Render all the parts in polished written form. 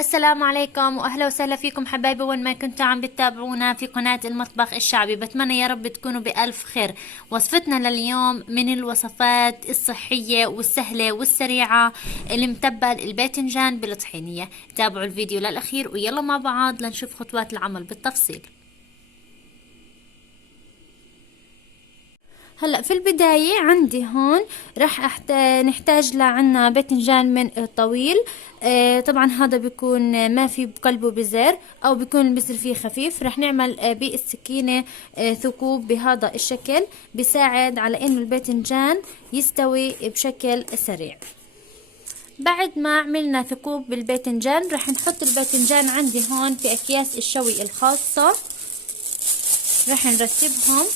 السلام عليكم واهلا وسهلا فيكم حبايبي، وين ما كنتوا عم بتتابعونا في قناة المطبخ الشعبي. بتمنى يا رب تكونوا بألف خير. وصفتنا لليوم من الوصفات الصحية والسهلة والسريعة، المتبل الباذنجان بالطحينية. تابعوا الفيديو للأخير ويلا مع بعض لنشوف خطوات العمل بالتفصيل. هلا في البداية عندي هون راح نحتاج لعنا باذنجان من الطويل. طبعا هذا بيكون ما في بقلبه بزر او بيكون البزر فيه خفيف. راح نعمل بالسكينة ثقوب بهذا الشكل، بيساعد على انه الباذنجان يستوي بشكل سريع. بعد ما عملنا ثقوب بالباذنجان راح نحط الباذنجان عندي هون في اكياس الشوي الخاصة، راح نرتبهم.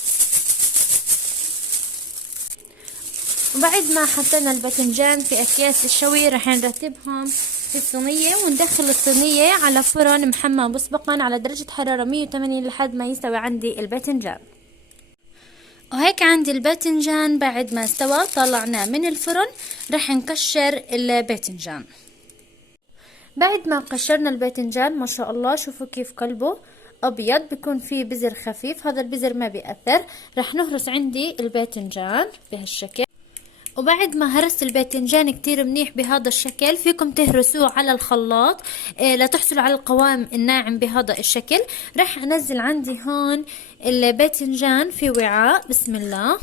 وبعد ما حطينا الباذنجان في اكياس الشوي راح نرتبهم في الصينية، وندخل الصينية على فرن محمى مسبقا على درجة حرارة 180 لحد ما يستوي عندي الباذنجان. وهيك عندي الباذنجان بعد ما استوى طلعناه من الفرن. راح نقشر الباذنجان. بعد ما قشرنا الباذنجان ما شاء الله شوفوا كيف قلبه ابيض، بيكون فيه بزر خفيف، هذا البزر ما بيأثر. راح نهرس عندي الباذنجان بهالشكل. وبعد ما هرست الباذنجان كتير منيح بهذا الشكل، فيكم تهرسوه على الخلاط لتحصلوا على القوام الناعم بهذا الشكل. راح انزل عندي هون الباذنجان في وعاء، بسم الله.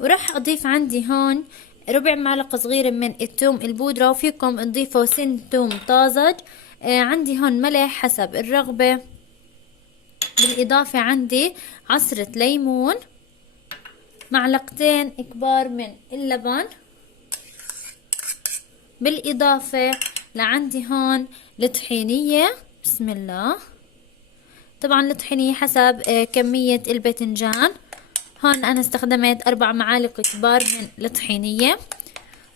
وراح اضيف عندي هون ربع معلقة صغيرة من الثوم البودرة، وفيكم تضيفوا سن ثوم طازج. عندي هون ملح حسب الرغبة. بالإضافة عندي عصرة ليمون، معلقتين كبار من اللبن. بالإضافة لعندي هون الطحينية، بسم الله. طبعا الطحينية حسب كمية الباذنجان. هون أنا استخدمت 4 معالق كبار من الطحينية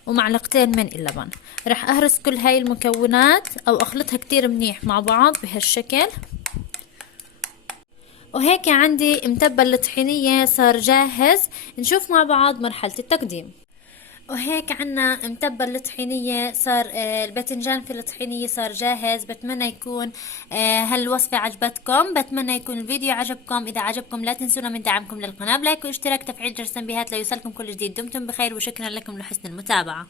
ومعلقتين من اللبن. راح أهرس كل هاي المكونات أو أخلطها كتير منيح مع بعض بهالشكل. وهيك عندي متبل الطحينية صار جاهز. نشوف مع بعض مرحلة التقديم. وهيك عنا متبل الطحينية صار الباذنجان في الطحينية صار جاهز. بتمنى يكون هالوصفة عجبتكم، بتمنى يكون الفيديو عجبكم. إذا عجبكم لا تنسونا من دعمكم للقناة بلايك واشتراك، تفعيل جرس التنبيهات ليوصلكم كل جديد. دمتم بخير وشكرا لكم لحسن المتابعة.